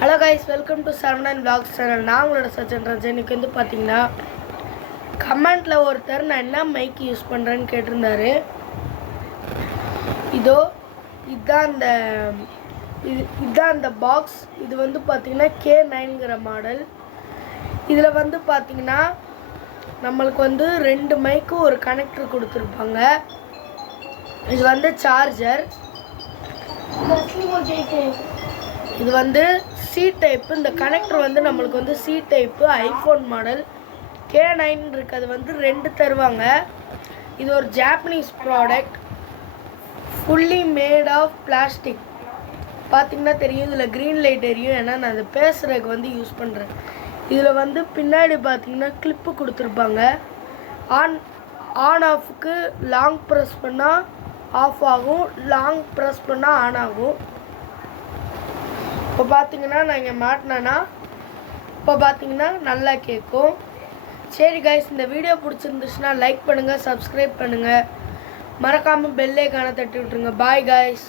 Hello guys, welcome to Saravanan vlogs channel. நான் உங்களோட சச்சின் ராஜன். இன்னைக்கு வந்து பார்த்தீங்கன்னா கமெண்ட்டில் ஒருத்தர் நான் என்ன மைக் யூஸ் பண்ணுறேன்னு கேட்டிருந்தாரு. இதுதான் அந்த பாக்ஸ். இது வந்து பார்த்தீங்கன்னா K9ங்கிற மாடல். இதில் வந்து பார்த்தீங்கன்னா நம்மளுக்கு வந்து 2 மைக்கு ஒரு கனெக்டர் கொடுத்துருப்பாங்க. இது வந்து சார்ஜர். இது வந்து சி டைப்பு. இந்த கனெக்டர் வந்து நம்மளுக்கு வந்து C type iPhone model K9 இருக்குது. அது வந்து 2 தருவாங்க. இது ஒரு Japanese product, fully made of plastic. பார்த்திங்கன்னா தெரியும், இதில் க்ரீன் லைட் எரியும். ஏன்னா நான் அதை பேசுகிறதுக்கு வந்து யூஸ் பண்ணுறேன். இதில் வந்து பின்னாடி பார்த்திங்கன்னா கிளிப்பு கொடுத்துருப்பாங்க. ஆன் ஆஃப்க்கு லாங் ப்ரெஸ் பண்ணால் ஆஃப் ஆகும், லாங் ப்ரெஸ் பண்ணால் ஆன் ஆகும். இப்போ பார்த்தீங்கன்னா நான் இங்கே மாட்டினேன்னா இப்போ பார்த்தீங்கன்னா நல்லா கேட்கும். சரி கைஸ், இந்த வீடியோ பிடிச்சிருந்துச்சுன்னா லைக் பண்ணுங்கள், சப்ஸ்கிரைப் பண்ணுங்கள், மறக்காமல் பெல் ஐகானை தட்டி விட்டுருங்க. Bye guys.